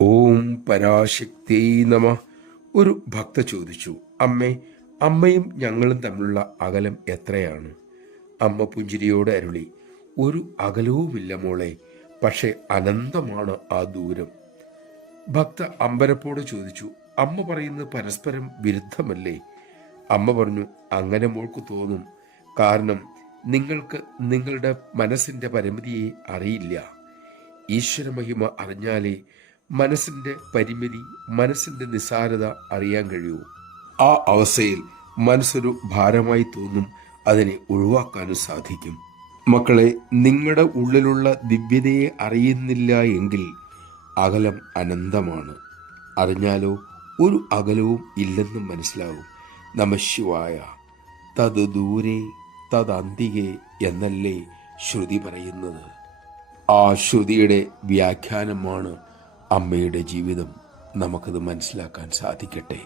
ഓം പരാശക്തി നമ. ഒരു ഭക്ത ചോദിച്ചു, അമ്മേ, അമ്മയും ഞങ്ങളും തമ്മിലുള്ള അകലം എത്രയാണ്? അമ്മ പുഞ്ചിരിയോടെ അരുളി, ഒരു അകലവുമില്ല മോളെ, പക്ഷെ അനന്തമാണ് ആ ദൂരം. ഭക്ത അമ്പരപ്പോടെ ചോദിച്ചു, അമ്മ പറയുന്നത് പരസ്പരം വിരുദ്ധമല്ലേ? അമ്മ പറഞ്ഞു, അങ്ങനെ മോൾക്ക് തോന്നും. കാരണം നിങ്ങൾക്ക് നിങ്ങളുടെ മനസ്സിന്റെ പരിമിതിയെ അറിയില്ല. ഈശ്വര മഹിമ അറിഞ്ഞാലേ മനസ്സിന്റെ പരിമിതി, മനസ്സിന്റെ നിസ്സാരത അറിയാൻ കഴിയൂ. ആ അവസ്ഥയിൽ മനസ്സൊരു ഭാരമായി തോന്നും. അതിനെ ഒഴിവാക്കാനും സാധിക്കും. മക്കളെ, നിങ്ങളുടെ ഉള്ളിലുള്ള ദിവ്യതയെ അറിയുന്നില്ല എങ്കിൽ അകലം അനന്തമാണ്. അറിഞ്ഞാലോ ഒരു അകലവും ഇല്ലെന്നും മനസ്സിലാവും. നമഃശിവായ. തത് ദൂരെ തദന്തികെ എന്നല്ലേ ശ്രുതി പറയുന്നത്? ആ ശ്രുതിയുടെ വ്യാഖ്യാനമാണ് അമ്മയുടെ ജീവിതം. നമുക്കത് മനസ്സിലാക്കാൻ സാധിക്കട്ടെ.